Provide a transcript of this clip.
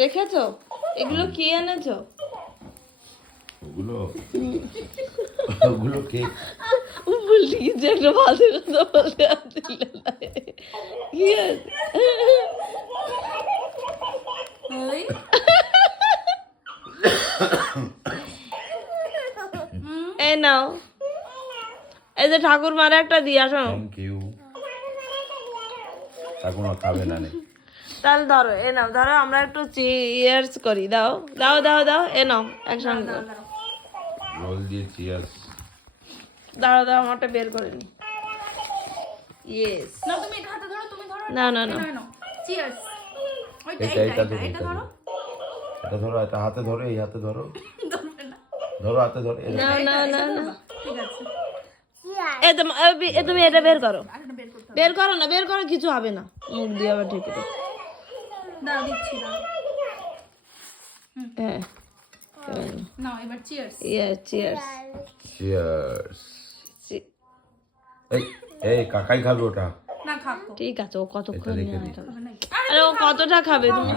রেখেছো? এগুলো কি এনেছো? ওগুলো কেক। বলছি যে একটা বাজে কথা বলতে আসছিল না। কি আছে? এই নাও, এই যে ঠাকুর মারা একটা দিয়ে আসো। Thank you. ঠাকুমা খাবে না নে। তাহলে ধরো, এ নাও, ধরো আমরা একটু চিয়ার্স করি। দাও দাও দাও দাও, এ নাও একসঙ্গে। রোল দিয়ে চিয়ার্স। দাঁড়াও দাও, আমারটা বের করে নি। ইয়েস। না তুমি এটা হাতে ধরো, তুমি ধরো। না না না, চিয়ার্স। এটা ধরো, এটা ধরো। এটা ধরো, এটা হাতে ধরো, এই হাতে ধরো। ধরবে না। ধরো হাতে ধরো। না না না না, ঠিক আছে। তুমি এটা বের করো। আরেকটা বের করতে হবে। বের করো না, বের করো, কিছু হবে না। মুখ দিয়ে আবার ঢেকে দাও। দাও দিচ্ছি দাও। হ্যাঁ, নাও এবার চিয়ার্স। Yes, cheers. চিয়ার্স। এই এই কাকাই খাবে ওটা। না খাকো। ঠিক আছে, ও কতক্ষণ এটা রেখে দিই। খাবে? আরে ও কতটা খাবে তুমি?